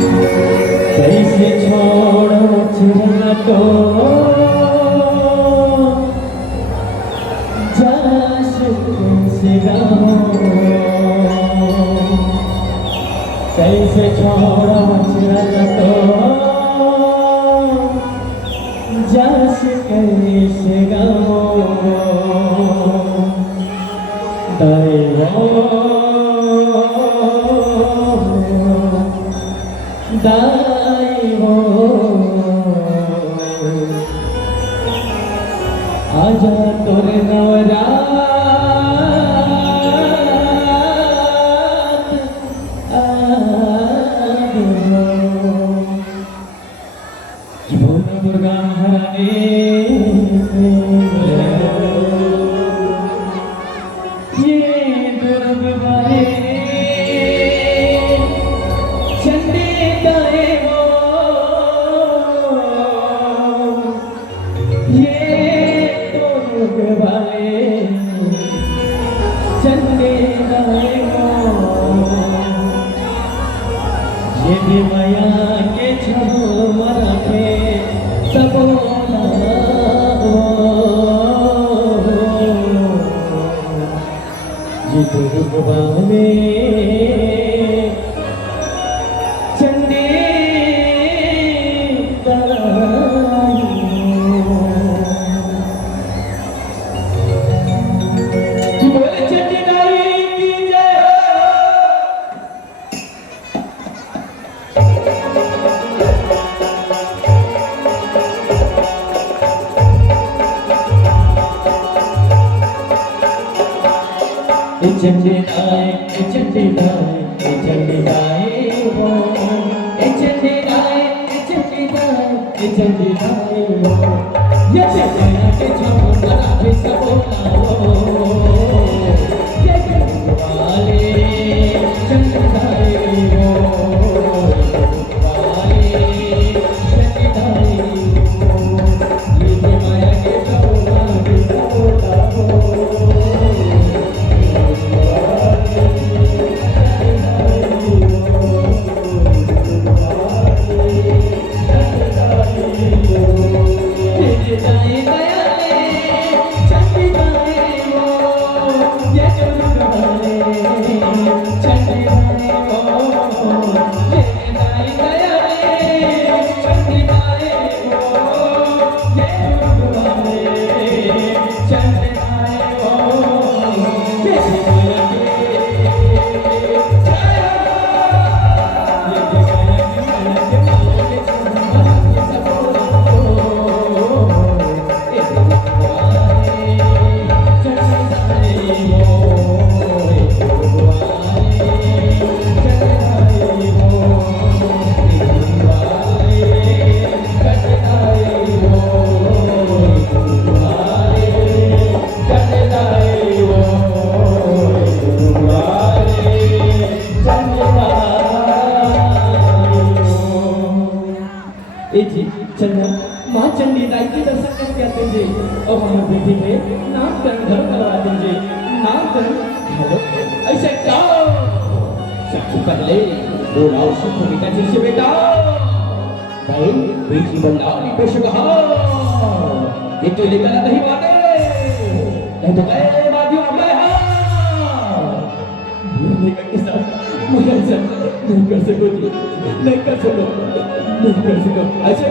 कैसे छोड़ो चिड़िया को जश कैसे गाओ, कैसे छोड़ो चिड़िया को जश कैसे गाओ। दाइवो आजा तोरे नवरात जीवन दुर्गा हराने ये दुर्ग वाले चंडी गाए वो, ये दुर्ग वाले चंडी गाए वो, ये भी माया के छो मराठे सबोला ये दुर्ग वाले चंडी बोले चंडी गाई की जय। चंडी गाए चंडी गाए चंडी गाए वो, चंडी गाए चंडी गाए चंडी गाए वो, ये चंडी के छो मराठे सबोला ये दुर्ग वाले चंडी गाए वो, चंडी गाए वो, ये माया के सबोला चंदा माँ चंडी दाई के दर्शन करके आते थे और वहाँ बेटी में नामकरण घर करवाते थे। नामकरण ऐसे क्या सबसे पहले बोला उसे भूमिका जी से बेटा भाई बेटी बंदावली पेश कहा ये तो लेकर नहीं माने नहीं तो कहे वादियों में नहीं कर किसान मगर से नहीं कर सकोगी नहीं कर सको ऐसे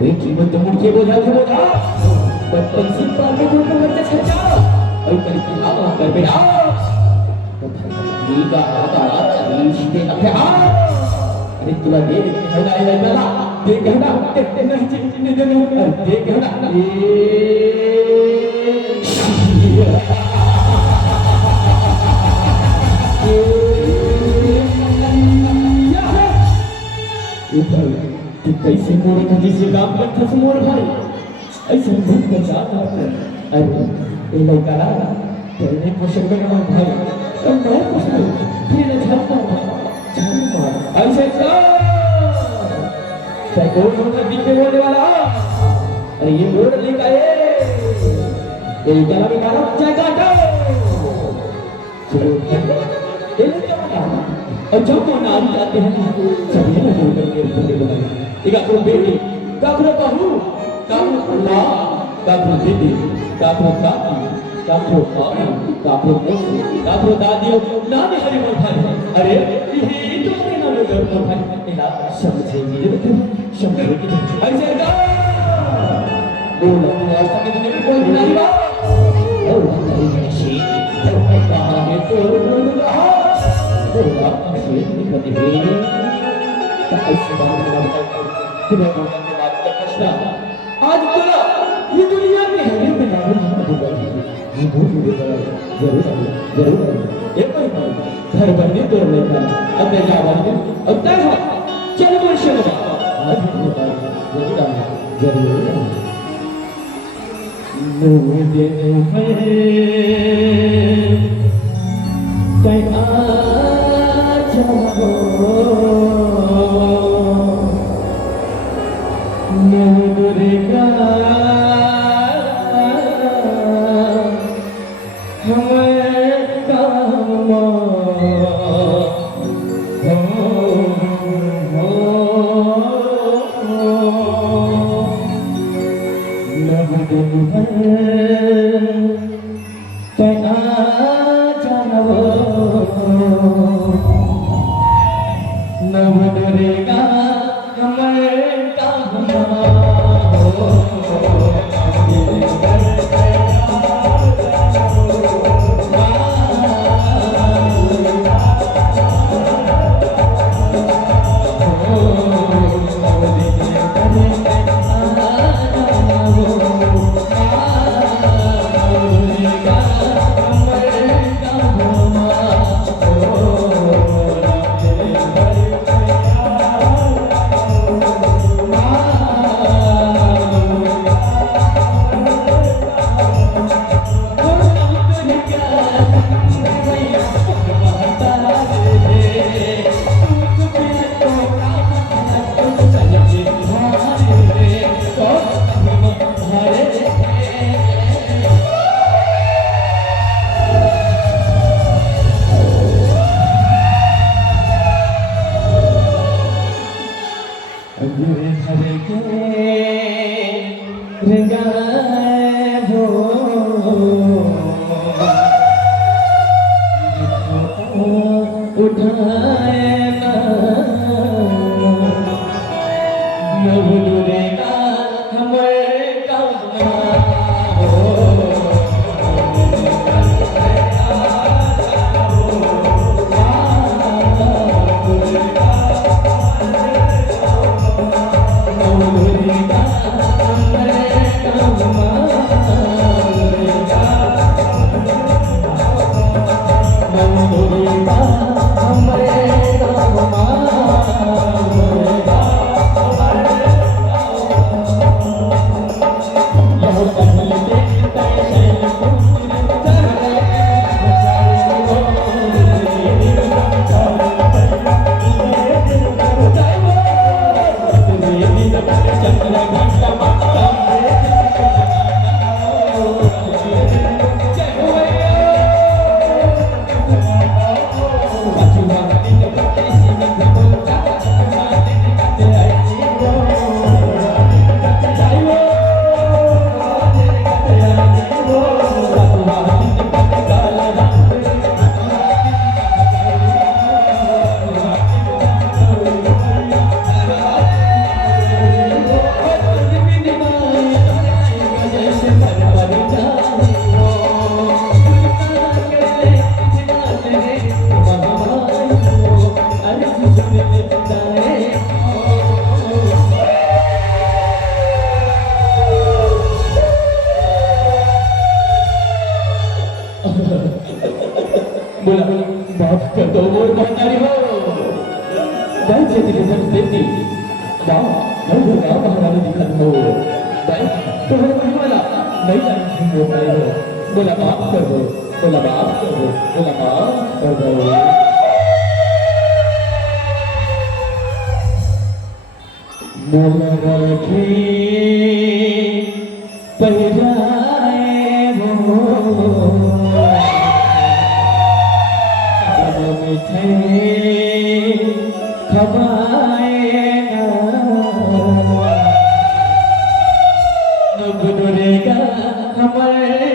बेटी में तो मुझे बोझा बचपन से पाले को बच्चा छच्चा और करके आवा कर बेटा तो भाई का आधा सीधे अपने अरे तुला दे कहना है मेरा दे कहना नहीं दे कहना कि कैसे मोरे का जिसे काम करता से मोर भाई ऐसे भूत का चाहता है। अरे ये लड़का रहा तेरे पोषण करना भाई और मैं पोषण फिर न छापता चालू मार ऐसे सैकड़ों लोग दिखने बोलने वाला अरे ये मोर लेकर ये गला में काला चाय काटो चलो ये लेकर और जब वो नारी जाते हैं सभी ने बोल करके बोले बनाए एक आपको बेटी काकरो बहू काकरो माँ काकरो दीदी काकरो काकी काकरो माँ काकरो मौसी काकरो दादी नानी हरी बोल भाई अरे ये तो अपने ना लोग बोल भाई इला समझेंगे समझेंगे ऐसे का बोला तू आज तक इतने भी कोई नारी बात और नहीं शी कहाँ है तो बोल रहा बोला ऐसे निकलते हैं ऐसे बात तुम्हें बोलने के बाद क्या प्रश्न आज बोला ये दुनिया में है ये बिना ये भूल जरूर ये कोई घर बनने तोड़ने का अब मैं जा रहा हूँ अब तय है चल वर्ष आज जरूर मुझे बोला बात कर दो और महतारी हो दाई चेती के सब देती वाह मैं दुर्गा महारानी दिखत हो दाई तो है नहीं वाला नहीं जानी तुम वो पाए हो बोला बात कर दो बोला बात कर दो बोला बात कर दो बोला रखी पहराए हो मिठे खबाएगा न गुजरेगा हमारे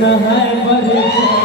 नहाए परेशान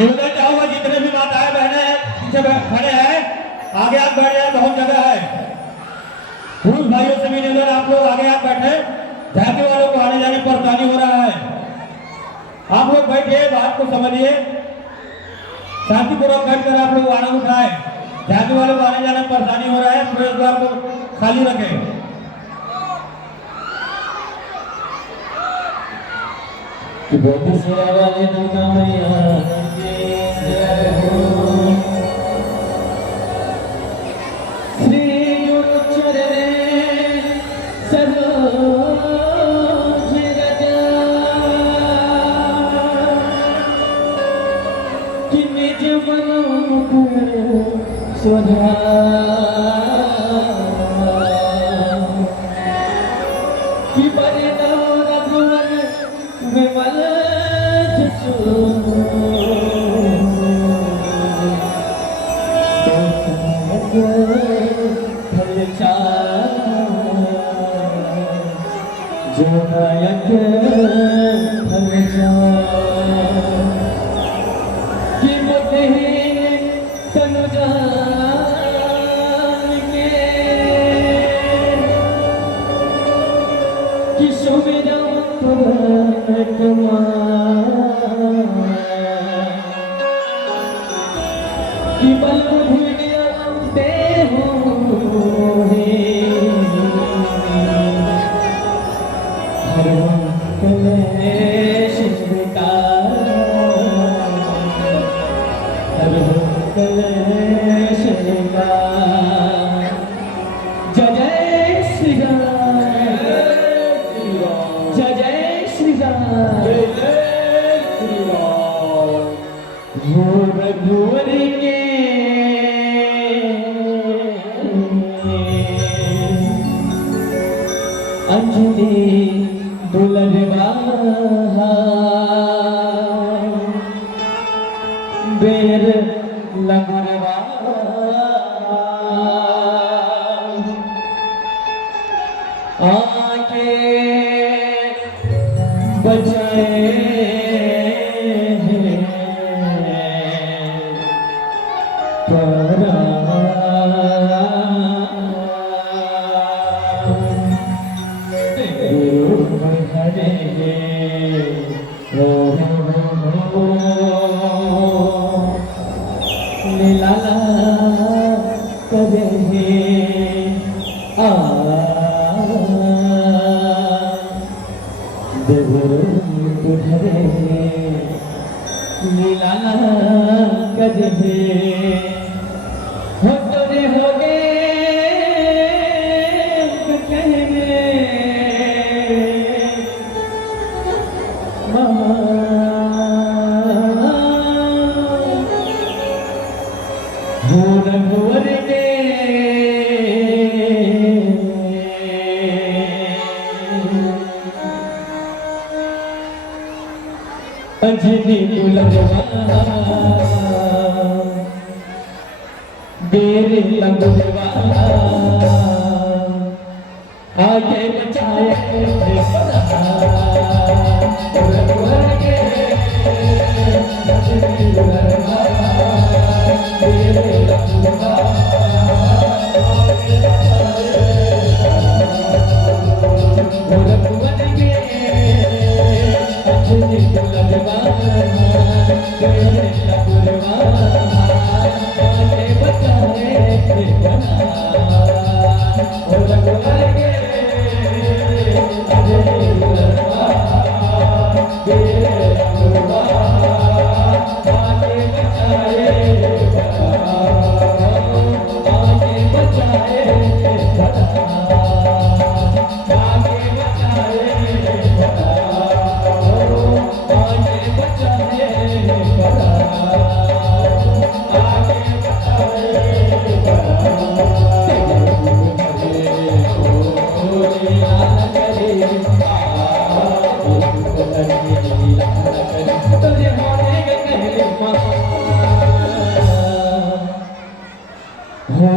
निवेदन चाहूंगा जितने भी माताएं बहने हैं पीछे खड़े हैं, आगे आप बैठ जाए, बहुत जगह है। पुरुष भाइयों से भी निवेदन, आप लोग आगे आप बैठे, जाति वालों को आने जाने परेशानी हो रहा है। आप लोग बैठिए, बात को समझिए, शांतिपूर्वक बैठकर आप लोग आनंद उठाए। जाति वालों को आने जाने परेशानी हो रहा है, प्रवेश द्वार को खाली रखें। वाले दुर्गा मैया श्री गुरु चरणे सरोज रजा कि निज मनोमुकुर स्वधा कि बरदा रघुवर विमल जोनायक कि बुद्धिहीन तनु जान के कि सुमिरन कि बल भूलिया देहु हर कलेश विकार हर कलेश विकार। जय जय श्री राम, जय जय श्री राम, जय जय श्री राम। हो रघुवर के अंजनी दुलरवा बेर लगरवा आके बचाए लाला करे आ तुझरे लाला करे हो तोरे हो रघुवर के अंजनी दुलरवा बेर लगरवा आगे बचाए रघुवर के अंजनी दुलरवा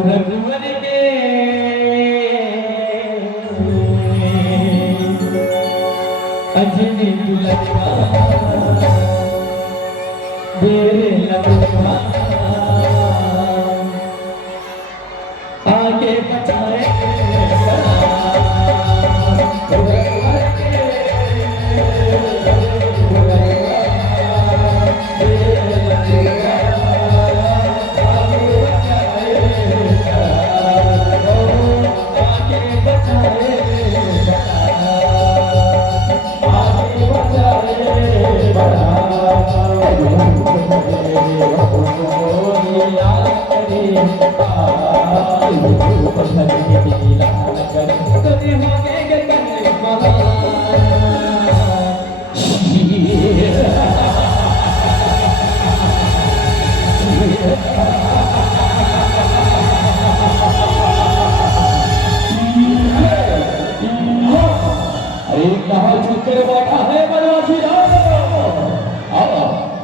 रघुवर के अंजनी दुलरवा बेर लगरवा आगे बचाए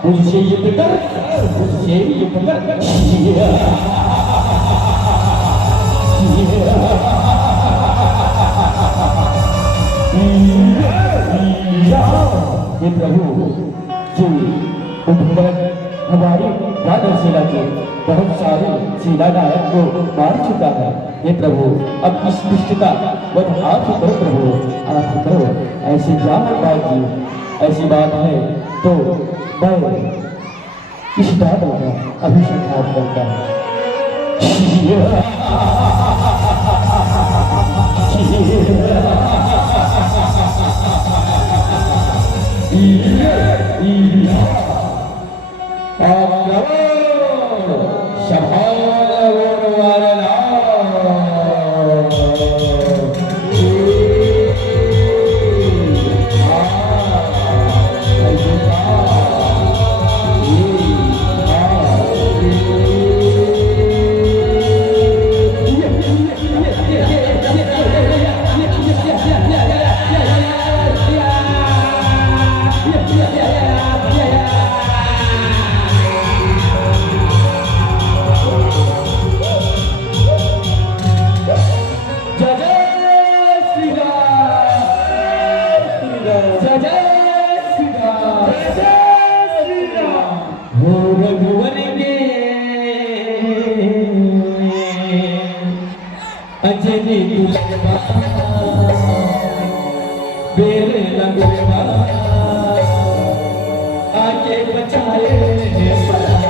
मुझसे ये पकड़ मुझसे ये पकड़ ये प्रभु जो हमारी राधा सेना के बहुत सारे सेना नायक को मार चुका है। ये प्रभु अब इस निष्ठता वह आप ही करो प्रभु, आप ही करो। ऐसी जान बात जी ऐसी बात है तो मैं इस बात का अभिषेक करता हूँ। दी दुलवा बेरे लगवा आके बचाए दुलवा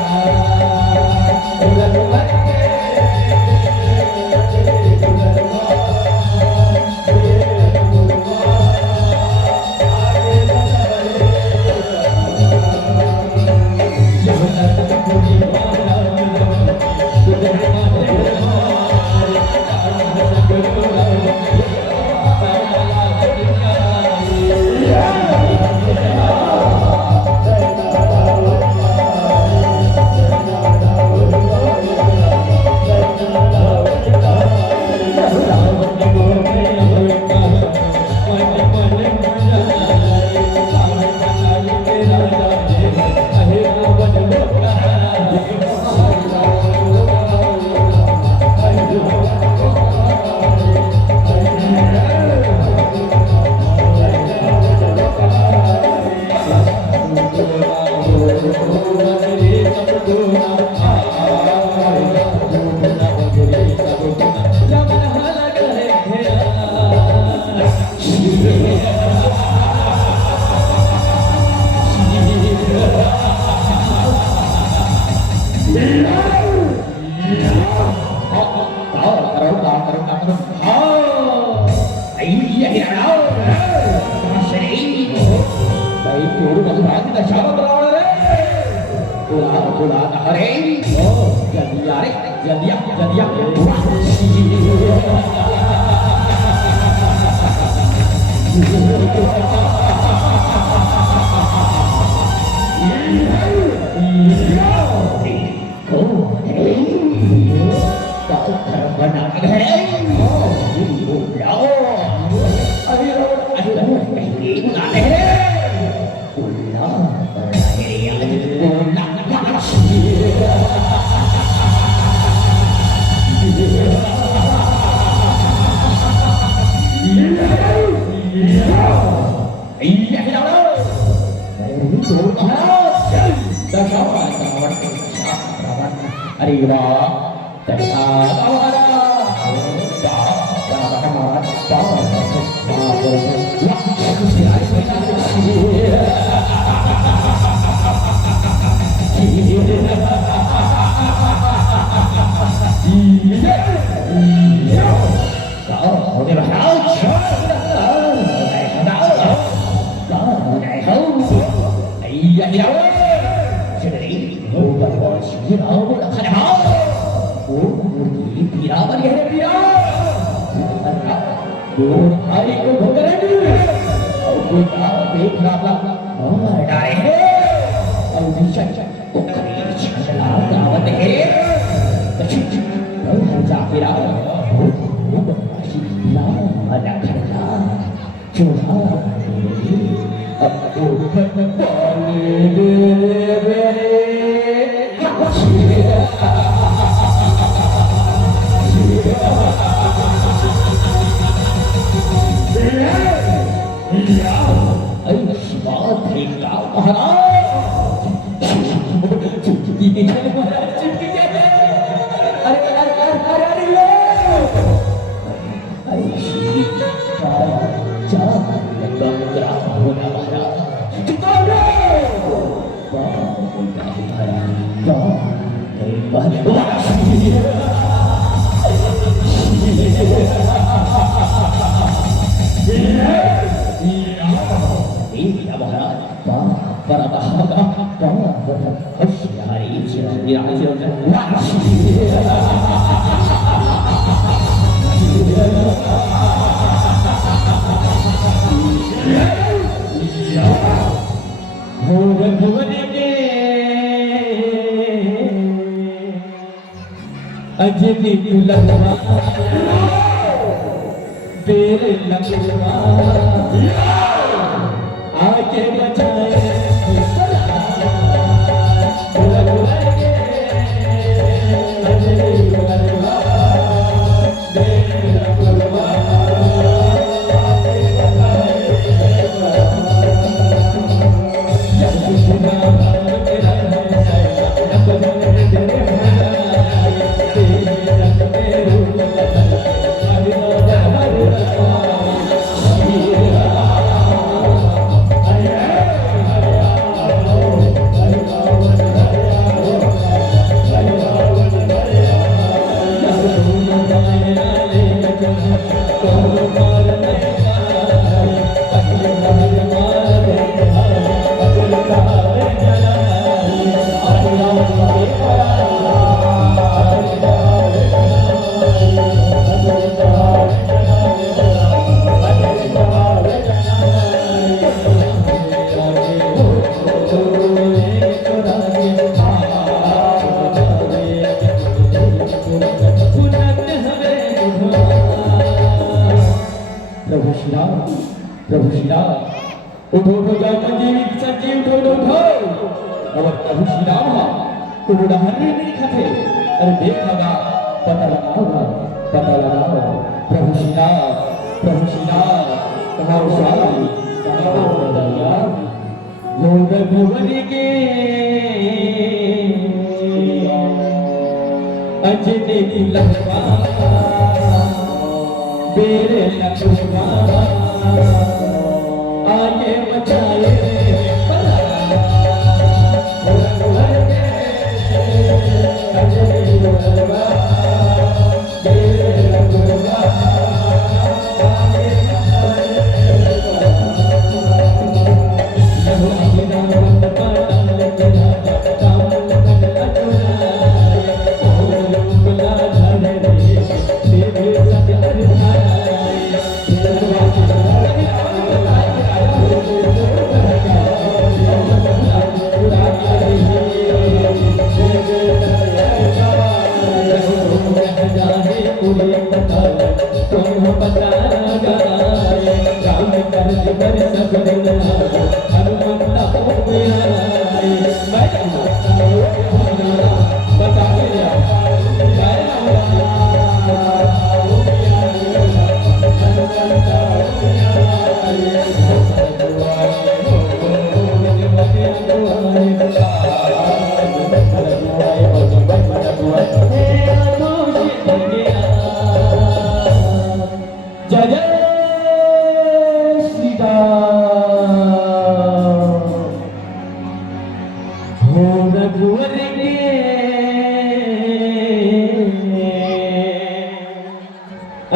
अजनी दुलवा बेरे लगवा आके बचाए प्रभु श्री राम उठो उठो जाओ जीवित संजीव उठो उठो उठो और प्रभु श्री राम तो उदाहरण नहीं दिखाते अरे देखा पता लगाओगा पता लगाओ प्रभु श्री राम तुम्हारे सारी लोग भुवन के अजने की लखवा बेरे लखवा आगे बचाए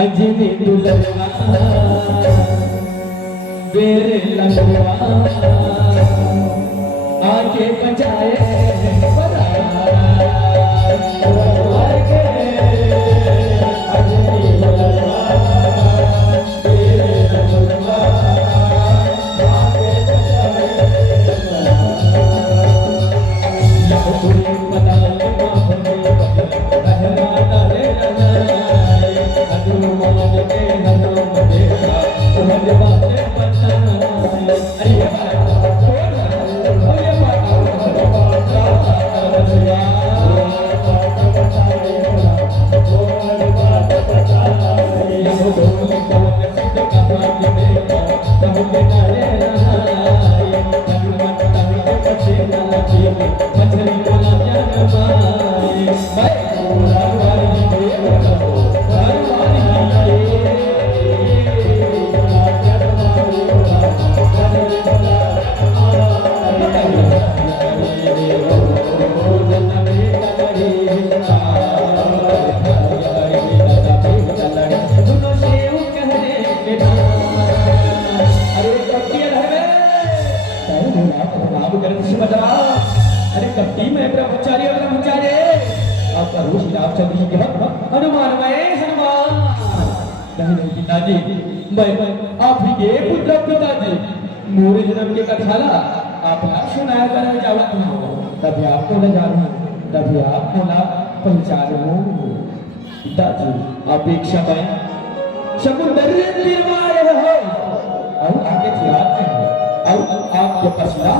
अजने दुलवा बेरे लखवा आके बचाए अरे कपटी में ब्रह्मचारी और ब्रह्मचारी आप प्रभु श्री रामचंद्र जी के भक्त हनुमान नहीं पिताजी मैं आप ही के पुत्र पिताजी मोरे जन्म के कथाला आपला सुनाया कर जावत हूं तभी आपको न जानूं तभी आपको न पहचानूं पिताजी अपेक्षा में समुद्र निर्माण हो और आगे थियात है और आपके पसला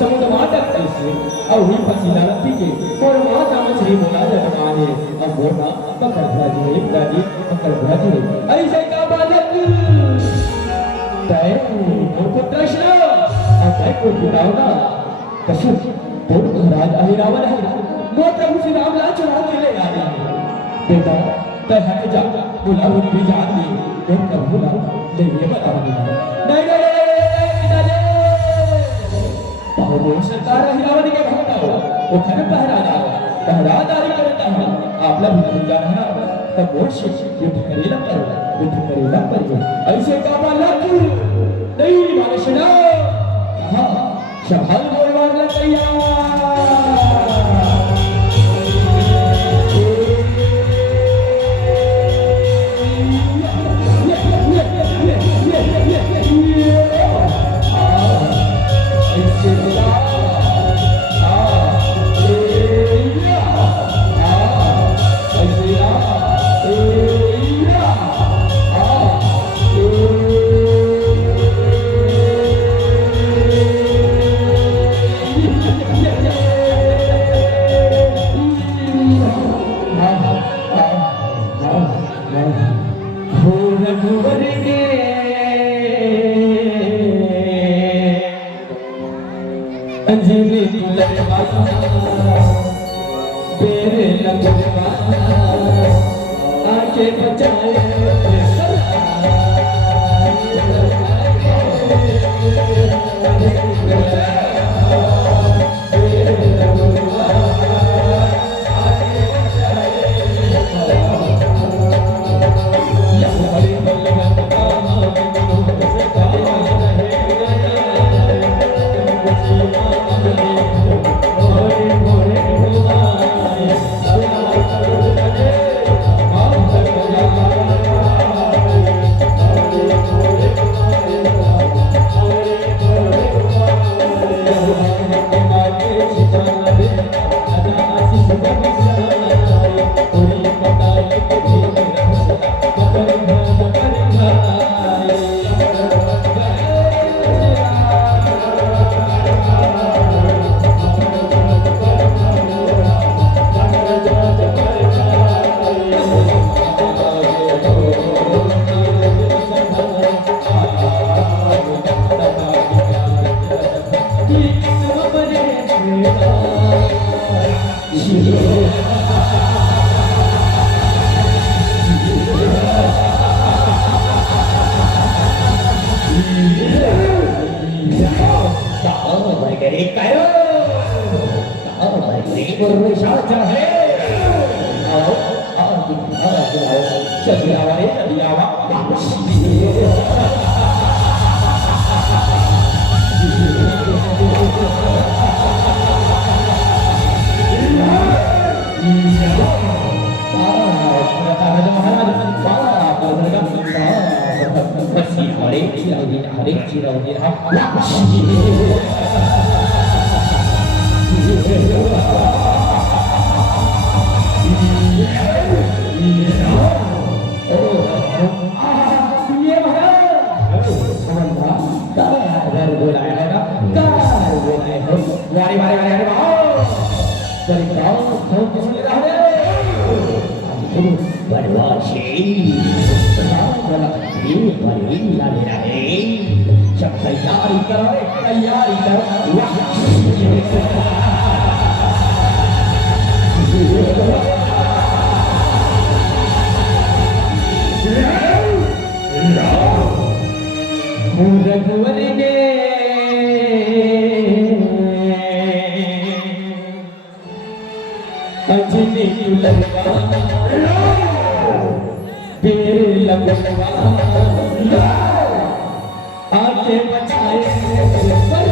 समुद्र माटक ऐसे और ही पसीना लपी के और माता मछली बोला जमाने अब बोला पकड़ भाजी पिताजी पकड़ भाजी ऐसे का बालक तय को कृष्ण अब तय को बुलाओगा कसु बोल महाराज अहिरावण है वो प्रभु श्री राम ला चुरा के ले आ रहे बेटा तय हट जा बुलाओ भी जान दी देख कर बुलाओ ले ये बता नहीं वो सरकार अहिरावण के भक्त हो वो खन पहरादारी करता है आपला भी जान है ना तब वो युद्ध करेला पर ऐसे का बालक नहीं मानसना हां शभाल बोलवार ला तैयार तेरे लगवा आके बचाए तैयारी करो तैयारी रघुवर ने अजनी लगवा तेरे लगवा आके बचाए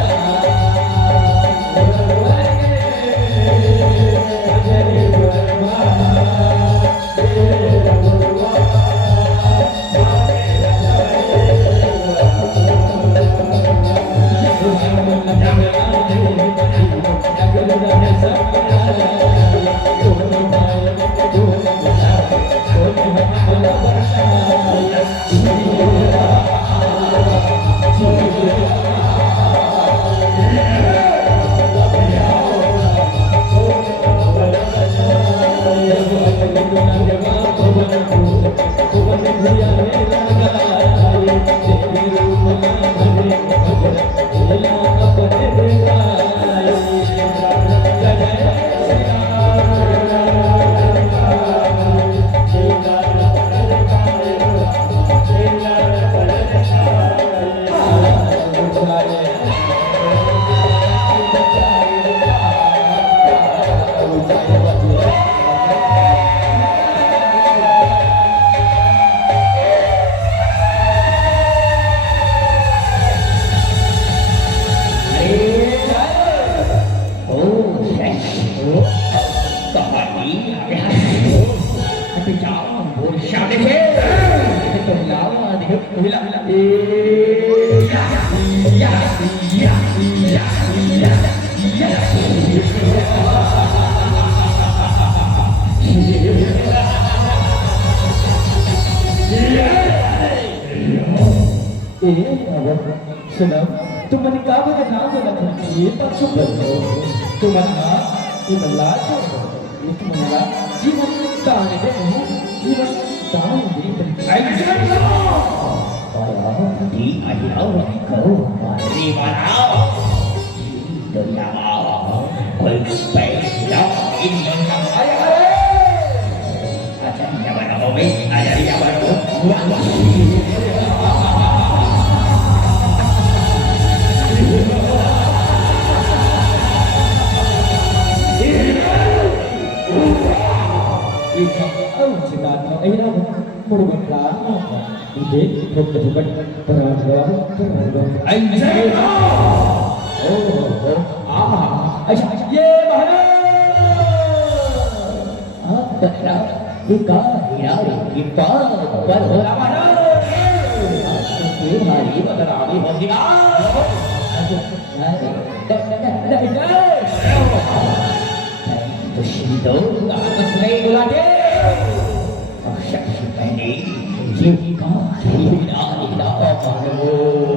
सुनो तुम्हारी काबू के नाम में रखना चाहिए पर चुप रहो तुम्हारा इमला ये तुम्हारा जीवन दान दे जीवन दान दे di akhir kau mari mana dunia berpelain ajarnya mana hobi ajarnya baru Ông chỉ là ấy đâu một bậc lá như thế thuộc về bậc anh sẽ anh yeah bà tất đó cứ có thì đó thì kịp có được là bà đó chỉ mà chỉ mà cái nào đi một gì đó đây tôi xin tưởng là cái này là thế chắc phải nghĩ chỉ có thì đó mà sudah tahu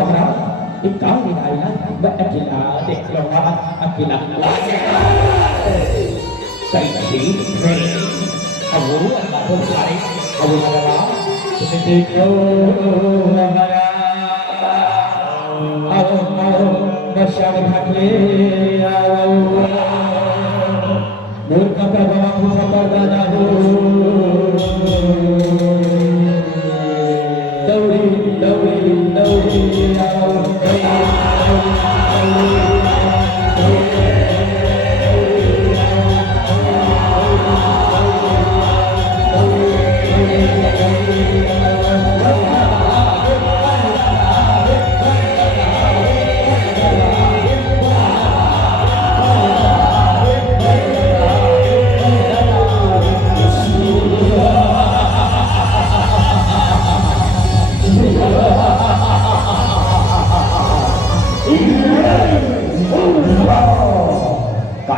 bahwa ikau di daerah berakila deklarasi akila Kaisi kamu adalah pemcari kamu adalah ketika masyarakat berkata bahwa kepada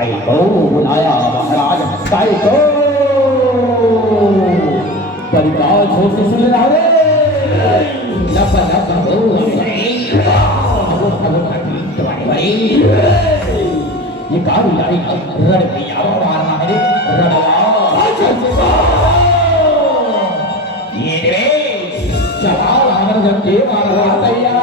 cày cú lại à mà ra cày cú Bagi kau fokus sudah ada. dapat cú aku hati baik Ini kau dari rada piyaw warna ini rada ini Siapa orang yang dia marah saya?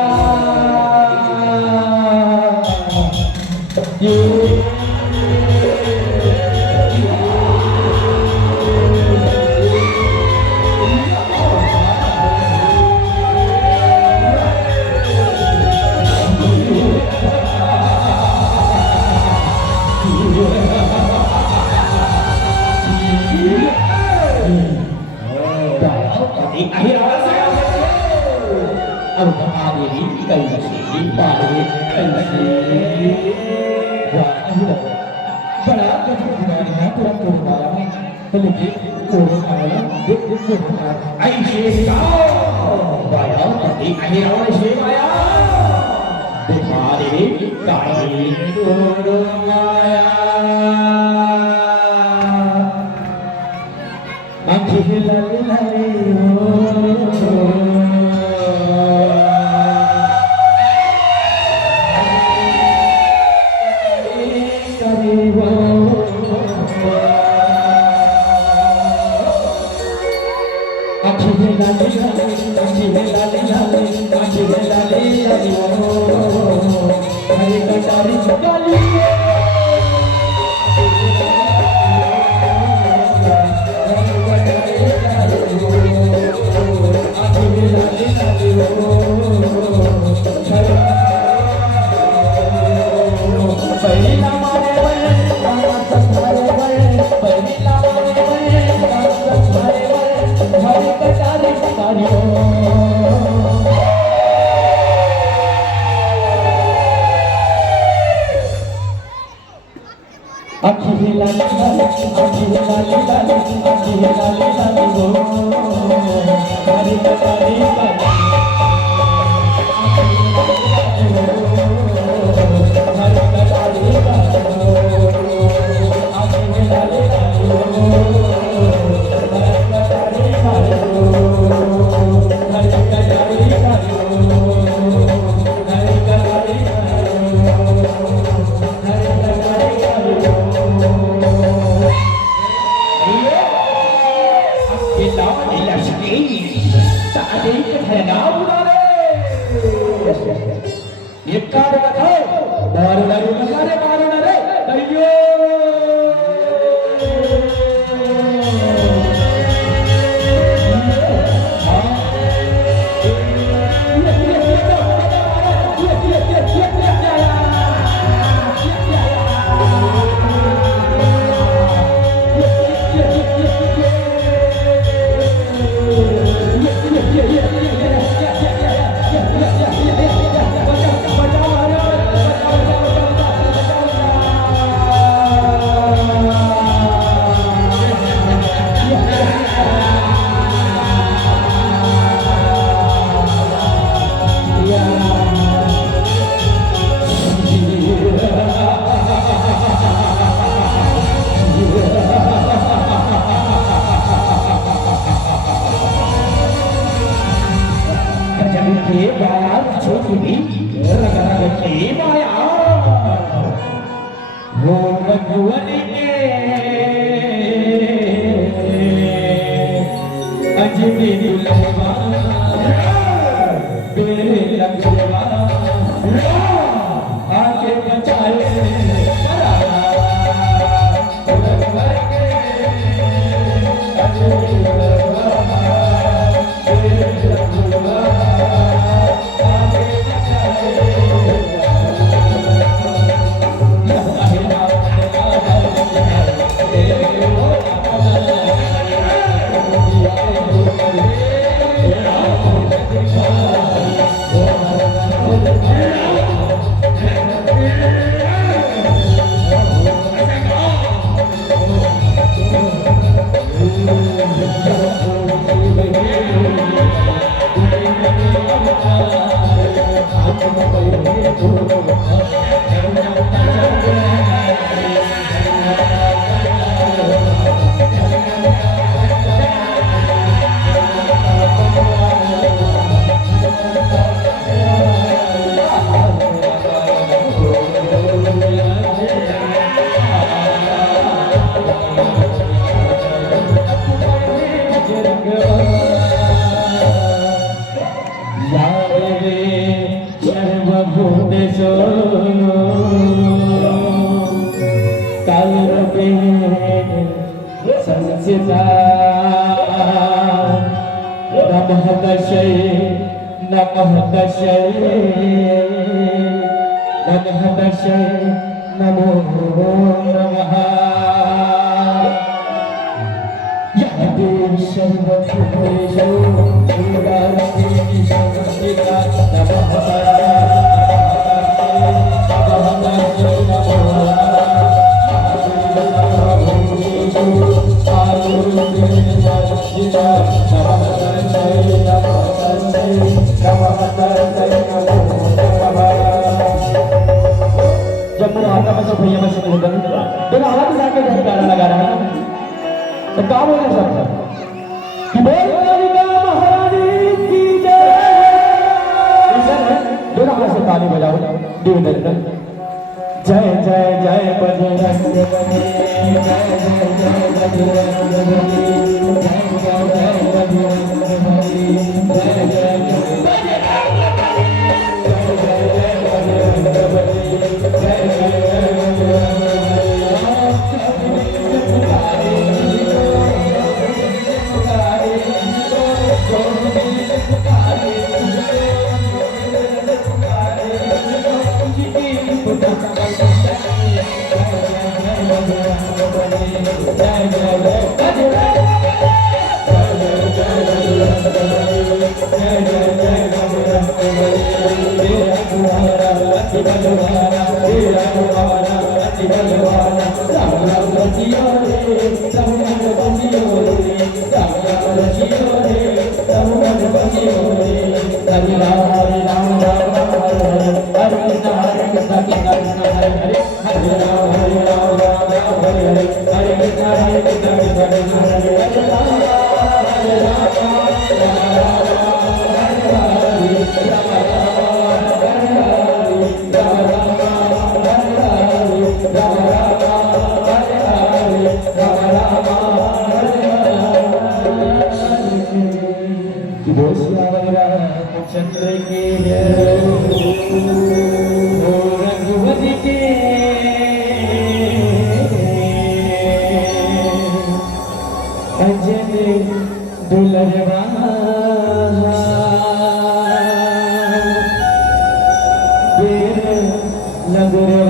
di akhir awal saya aku menghadiri kaisi pada kaisi Wah, akhirnya. Berat kan sebenarnya kurang kurang. Pelipik kurang ayam, dik kurang. Aisyah kau bayar di akhir awal saya menghadiri kaisi Kurang ayam. Akhirnya Bye. हरे कटारे कटारियो आखी लाली लाली आखी लाली लाली आखी लाली लाली हो हरे कटारे कटारियो हरे कटारे कटारियो आखी लाली लाली हो हरे कटारे कटारियो हरे कटारे कटारियो हरे कटारे जय जय जय वो श्याम चंद्र के ओ रघुवत के अजन दुलरवा बेर लगरवा